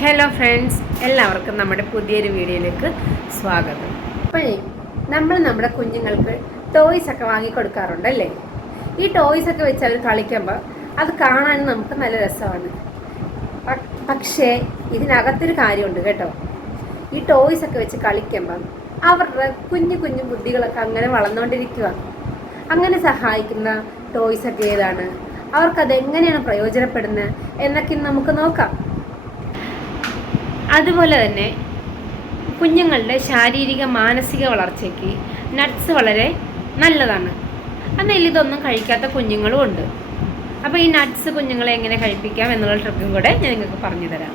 Hello friends എല്ലാവർക്കും നമ്മുടെ പുതിയൊരു വീഡിയോയിലേക്ക് സ്വാഗതം. അപ്പോഴേ നമ്മൾ നമ്മുടെ കുഞ്ഞുങ്ങൾക്ക് ടോയ്സ് ഒക്കെ വാങ്ങി കൊടുക്കാറുണ്ടല്ലേ ഈ ടോയ്സ് ഒക്കെ വെച്ച് അവർ കളിക്കുമ്പോൾ അത് കാണാൻ നമുക്ക് നല്ല രസമാണ്. പക്ഷേ ഇതിനകത്തൊരു കാര്യമുണ്ട് കേട്ടോ. ഈ ടോയ്സ് ഒക്കെ വെച്ച് കളിക്കുമ്പം അവരുടെ കുഞ്ഞു കുഞ്ഞു ബുദ്ധികളൊക്കെ അങ്ങനെ വളർന്നുകൊണ്ടിരിക്കുക അങ്ങനെ സഹായിക്കുന്ന ടോയ്സ് ഒക്കെ ഏതാണ്? അവർക്കത് എങ്ങനെയാണ് പ്രയോജനപ്പെടുന്നത് എന്നൊക്കെ നമുക്ക് നോക്കാം. അതുപോലെ തന്നെ കുഞ്ഞുങ്ങളുടെ ശാരീരിക മാനസിക വളർച്ചയ്ക്ക് നട്ട്സ് വളരെ നല്ലതാണ്. എന്നാൽ ഇതൊന്നും കഴിക്കാത്ത കുഞ്ഞുങ്ങളും ഉണ്ട്. അപ്പോൾ ഈ നട്ട്സ് കുഞ്ഞുങ്ങളെ എങ്ങനെ കഴിപ്പിക്കാം എന്നുള്ള ട്രിക്കും കൂടെ ഞാൻ നിങ്ങൾക്ക് പറഞ്ഞു തരാം.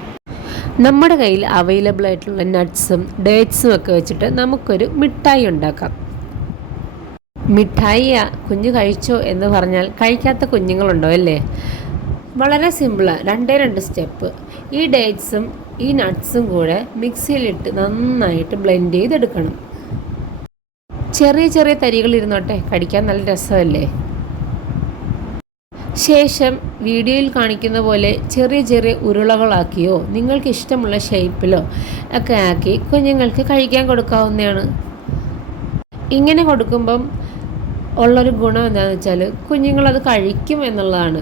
നമ്മുടെ കയ്യിൽ അവൈലബിൾ ആയിട്ടുള്ള നട്ട്സും ഡേറ്റ്സും ഒക്കെ വെച്ചിട്ട് നമുക്കൊരു മിഠായി ഉണ്ടാക്കാം. മിഠായി കുഞ്ഞു കഴിച്ചോ എന്ന് പറഞ്ഞാൽ കഴിക്കാത്ത കുഞ്ഞുങ്ങളുണ്ടോ അല്ലേ? വളരെ സിമ്പിളാണ് രണ്ടേ രണ്ട് സ്റ്റെപ്പ്. ഈ ഡേറ്റ്സും ഈ നട്ട്സും കൂടെ മിക്സിയിലിട്ട് നന്നായിട്ട് ബ്ലെൻഡ് ചെയ്തെടുക്കണം. ചെറിയ ചെറിയ തരികൾ ഇരുന്നോട്ടെ കടിക്കാൻ നല്ല രസമല്ലേ? ശേഷം വീഡിയോയിൽ കാണിക്കുന്ന പോലെ ചെറിയ ചെറിയ ഉരുളകളാക്കിയോ നിങ്ങൾക്ക് ഇഷ്ടമുള്ള ഷേപ്പിലോ ഒക്കെ ആക്കി കുഞ്ഞുങ്ങൾക്ക് കഴിക്കാൻ കൊടുക്കാവുന്നതാണ്. ഇങ്ങനെ കൊടുക്കുമ്പം ഉള്ളൊരു ഗുണം എന്താണെന്ന് വെച്ചാൽ കുഞ്ഞുങ്ങളത് കഴിക്കും എന്നുള്ളതാണ്.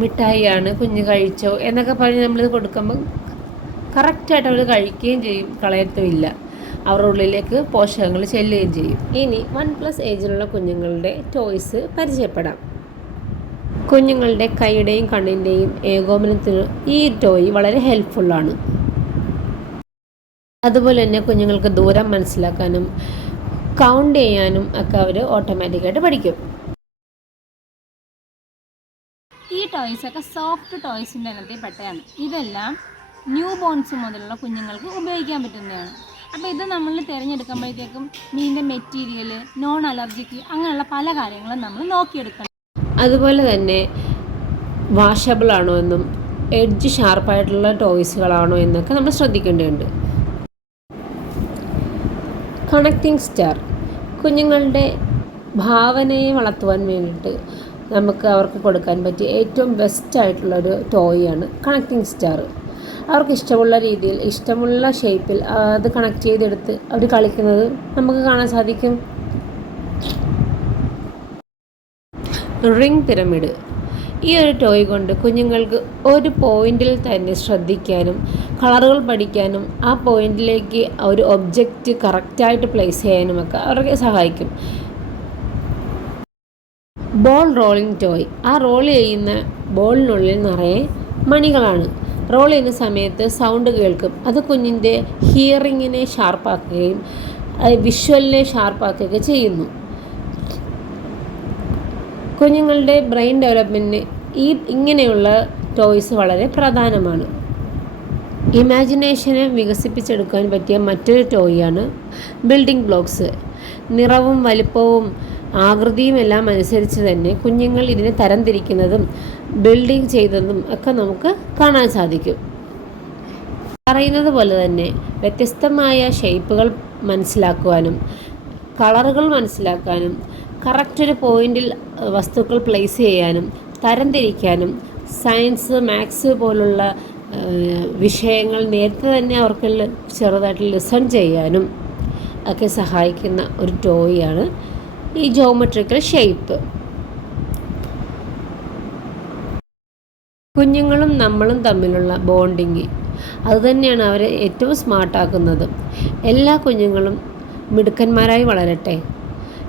മിഠായിയാണ് കുഞ്ഞ് കഴിച്ചോ എന്നൊക്കെ പറഞ്ഞ് നമ്മളിത് കൊടുക്കുമ്പം കറക്റ്റായിട്ട് അവർ കഴിക്കുകയും ചെയ്യും കളയത്തുമില്ല. അവരുടെ ഉള്ളിലേക്ക് പോഷകങ്ങൾ ചെല്ലുകയും ചെയ്യും. ഇനി വൺ പ്ലസ് ഏജിലുള്ള കുഞ്ഞുങ്ങളുടെ ടോയ്സ് പരിചയപ്പെടാം. കുഞ്ഞുങ്ങളുടെ കൈയുടെയും കണ്ണിന്റെയും ഏകോപനത്തിന് ഈ ടോയ് വളരെ ഹെൽപ്ഫുള്ളാണ് അതുപോലെ തന്നെ കുഞ്ഞുങ്ങൾക്ക് ദൂരം മനസ്സിലാക്കാനും കൗണ്ട് ചെയ്യാനും ഒക്കെ അവർ ഓട്ടോമാറ്റിക്കായിട്ട് പഠിക്കും. ഈ ടോയ്സ് ഒക്കെ സോഫ്റ്റ് ടോയ്സിന്റെ ഇനത്തിൽ പെട്ടതാണ്. ഇതെല്ലാം ന്യൂ ബോൺസ് മുതലുള്ള കുഞ്ഞുങ്ങൾക്ക് ഉപയോഗിക്കാൻ പറ്റുന്നതാണ്. അപ്പോൾ ഇത് നമ്മൾ തിരഞ്ഞെടുക്കുമ്പോഴത്തേക്കും മീനിന്റെ മെറ്റീരിയൽ നോൺ അലർജിക്ക് അങ്ങനെയുള്ള പല കാര്യങ്ങളും നമ്മൾ നോക്കിയെടുക്കണം. അതുപോലെ തന്നെ വാഷബിൾ ആണോ എന്നും എഡ്ജ് ഷാർപ്പായിട്ടുള്ള ടോയ്സുകളാണോ എന്നൊക്കെ നമ്മൾ ശ്രദ്ധിക്കേണ്ടതുണ്ട്. Connecting star. കുഞ്ഞുങ്ങളുടെ ഭാവനയെ വളർത്തുവാൻ വേണ്ടിയിട്ട് നമുക്ക് അവർക്ക് കൊടുക്കാൻ പറ്റിയ ഏറ്റവും ബെസ്റ്റ് ആയിട്ടുള്ളൊരു ടോയാണ് കണക്റ്റിംഗ് സ്റ്റാർ. അവർക്ക് ഇഷ്ടമുള്ള രീതിയിൽ ഇഷ്ടമുള്ള ഷേപ്പിൽ അത് കണക്ട് ചെയ്തെടുത്ത് അവർ കളിക്കുന്നത് നമുക്ക് കാണാൻ സാധിക്കും. റിംഗ് പിരമിഡ് ഈ ഒരു ടോയ് കൊണ്ട് കുഞ്ഞുങ്ങൾക്ക് ഒരു പോയിന്റിൽ തന്നെ ശ്രദ്ധിക്കാനും കളറുകൾ പഠിക്കാനും ആ പോയിന്റിലേക്ക് ഒരു ഒബ്ജക്റ്റ് കറക്റ്റായിട്ട് പ്ലേസ് ചെയ്യാനുമൊക്കെ അവർക്ക് സഹായിക്കും. ബോൾ റോളിംഗ് ടോയ് ആ റോൾ ചെയ്യുന്ന ബോളിനുള്ളിൽ നിറയെ മണികളാണ്. റോൾ ചെയ്യുന്ന സമയത്ത് സൗണ്ട് കേൾക്കും. അത് കുഞ്ഞിന്റെ ഹിയറിങ്ങിനെ ഷാർപ്പാക്കുകയും വിഷ്വലിനെ ഷാർപ്പാക്കുകയൊക്കെ ചെയ്യുന്നു. കുഞ്ഞുങ്ങളുടെ ബ്രെയിൻ ഡെവലപ്മെന്റിന് ഈ ഇങ്ങനെയുള്ള ടോയ്സ് വളരെ പ്രധാനമാണ്. ഇമാജിനേഷനെ വികസിപ്പിച്ചെടുക്കാൻ പറ്റിയ മറ്റൊരു ടോയാണ് ബിൽഡിംഗ് ബ്ലോക്സ് നിറവും വലിപ്പവും ആകൃതിയും എല്ലാം അനുസരിച്ച് തന്നെ കുഞ്ഞുങ്ങൾ ഇതിനെ തരംതിരിക്കുന്നതും ബിൽഡിംഗ് ചെയ്തതും ഒക്കെ നമുക്ക് കാണാൻ സാധിക്കും. പറയുന്നത് പോലെ തന്നെ വ്യത്യസ്തമായ ഷേപ്പുകൾ മനസ്സിലാക്കുവാനും കളറുകൾ മനസ്സിലാക്കാനും കറക്റ്റ് ഒരു പോയിന്റിൽ വസ്തുക്കൾ പ്ലേസ് ചെയ്യാനും തരംതിരിക്കാനും സയൻസ് മാത്സ് പോലുള്ള വിഷയങ്ങൾ നേരത്തെ തന്നെ അവർക്ക് ചെറുതായിട്ട് ലിസൺ ചെയ്യാനും ഒക്കെ സഹായിക്കുന്ന ഒരു ടോയാണ് ഈ ജോമെട്രിക്കൽ ഷേപ്പ് കുഞ്ഞുങ്ങളും നമ്മളും തമ്മിലുള്ള ബോണ്ടിങ് അതുതന്നെയാണ് അവരെ ഏറ്റവും സ്മാർട്ടാക്കുന്നത് എല്ലാ കുഞ്ഞുങ്ങളും മിടുക്കന്മാരായി വളരട്ടെ.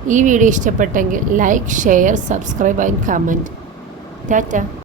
ഈ വീഡിയോ ഇഷ്ടപ്പെട്ടെങ്കിൽ like share subscribe and comment tata